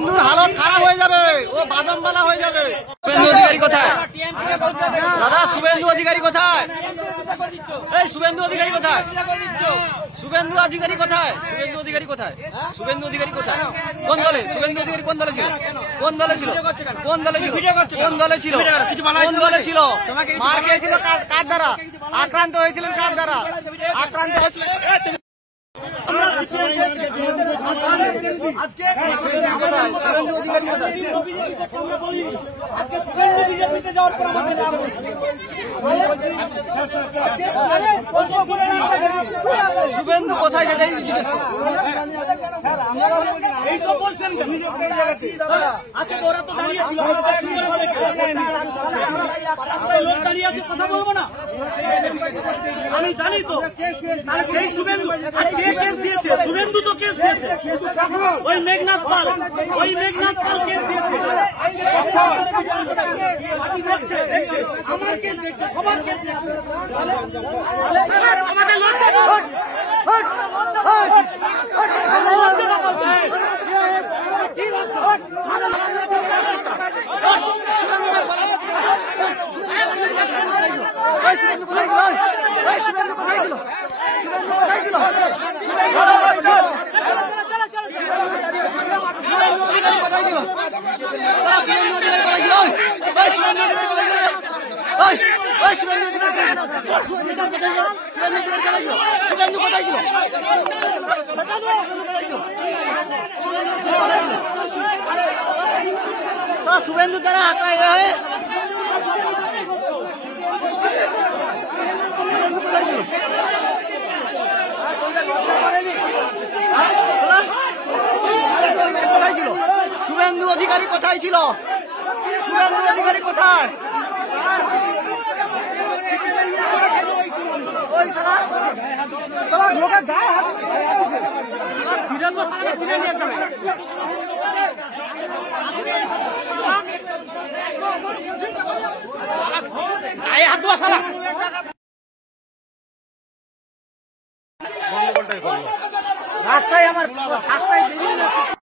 শুভেন্দুর হালত খারাপ হয়ে যাবে, ও বাদামবালা হয়ে যাবে। শুভেন্দু অধিকারী কোথায় দাদা? শুভেন্দু অধিকারী কোথায়? এই শুভেন্দু অধিকারী কোথায়? শুভেন্দু অধিকারী কোথায়? শুভেন্দু অধিকারী কোথায়? শুভেন্দু অধিকারী কোথায়? কোন দলে? শুভেন্দু অধিকারী কোন দলে ছিল? কোন দলে ছিল? কোন দলে ছিল? কোন দলে ছিল? কোন দলে ছিল? মার খেয়েছিল কার দ্বারা? আক্রান্ত হয়েছিলেন কার দ্বারা? আক্রান্ত হয়েছিলেন শুভেন্দু কোথায়? সেটাই জিজ্ঞেস কথা বলবো না আমি জানি তো সেই শুভেন্দু কেস দিয়েছে, শুভেন্দু তো কেস দিয়েছে, ওই মেঘনাথ পাল কেস দিয়েছে, আমার কেস দেখছে, সবার কেস দেখছে। আমাদের লজ্জা শুভেন্দু কোথায় ছিল? শুভেন্দু কোথায় ছিল? শুভেন্দু কোথায় ছিল? শুভেন্দু অধিকারী কোথায় ছিল? শুভেন্দু অধিকারী কোথায় ছিল? শুভেন্দু অধিকারী কোথায় ছিল? শুভেন্দু অধিকারী কোথায় ছিল? শুভেন্দু কোথায় ছিল? শুভেন্দু দ্বারা আক্রান্ত হয়ে কোথায় ছিল? শুভেন্দু অধিকারী কোথায় ছিল? শুভেন্দু অধিকারী কোথায়? ওই শালা গায়ে হাত দেওয়া শালা রাস্তায় বেরিয়ে যাচ্ছে।